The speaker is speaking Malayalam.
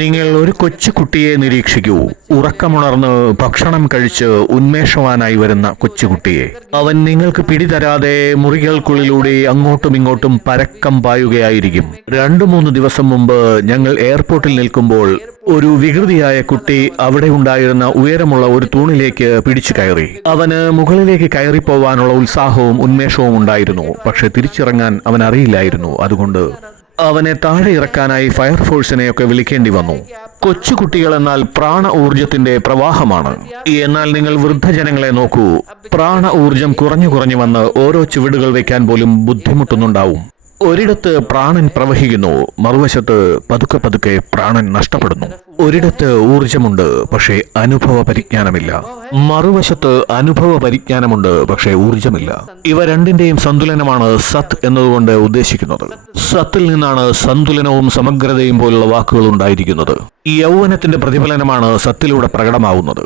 നിങ്ങൾ ഒരു കൊച്ചുകുട്ടിയെ നിരീക്ഷിക്കൂ. ഉറക്കമുണർന്ന് ഭക്ഷണം കഴിച്ച് ഉന്മേഷവാനായി വരുന്ന കൊച്ചുകുട്ടിയെ. അവൻ നിങ്ങൾക്ക് പിടിതരാതെ മുറികൾക്കുള്ളിലൂടെ അങ്ങോട്ടും ഇങ്ങോട്ടും പരക്കം പായുകയായിരിക്കും. 2-3 ദിവസം മുമ്പ് ഞങ്ങൾ എയർപോർട്ടിൽ നിൽക്കുമ്പോൾ ഒരു വികൃതിയായ കുട്ടി അവിടെ ഉണ്ടായിരുന്ന ഉയരമുള്ള ഒരു തൂണിലേക്ക് പിടിച്ചു കയറി. അവന് മുകളിലേക്ക് കയറിപ്പോവാനുള്ള ഉത്സാഹവും ഉന്മേഷവും ഉണ്ടായിരുന്നു. പക്ഷെ തിരിച്ചിറങ്ങാൻ അവൻ അറിയില്ലായിരുന്നു. അതുകൊണ്ട് അവനെ താഴെ ഇറക്കാനായി ഫയർഫോഴ്സിനെയൊക്കെ വിളിക്കേണ്ടി വന്നു. കൊച്ചുകുട്ടികൾ എന്നാൽ പ്രാണ ഊർജത്തിന്റെ പ്രവാഹമാണ്. എന്നാൽ നിങ്ങൾ വൃദ്ധജനങ്ങളെ നോക്കൂ. പ്രാണ ഊർജം കുറഞ്ഞു കുറഞ്ഞു വന്ന് ഓരോ ചുവടുകൾ വെക്കാൻ പോലും ബുദ്ധിമുട്ടുന്നുണ്ടാവും. ഒരിടത്ത് പ്രാണൻ പ്രവഹിക്കുന്നു, മറുവശത്ത് പതുക്കെ പതുക്കെ പ്രാണൻ നഷ്ടപ്പെടുന്നു. ഒരിടത്ത് ഊർജമുണ്ട്, പക്ഷേ അനുഭവ പരിജ്ഞാനമില്ല. മറുവശത്ത് അനുഭവ പരിജ്ഞാനമുണ്ട്, പക്ഷേ ഊർജമില്ല. ഇവ രണ്ടിന്റെയും സന്തുലനമാണ് സത്ത് എന്നതുകൊണ്ട് ഉദ്ദേശിക്കുന്നത്. സത്തിൽ നിന്നാണ് സന്തുലനവും സമഗ്രതയും പോലുള്ള വാക്കുകൾ ഉണ്ടായിരിക്കുന്നത്. യൗവനത്തിന്റെ പ്രതിഫലനമാണ് സത്തിലൂടെ പ്രകടമാവുന്നത്.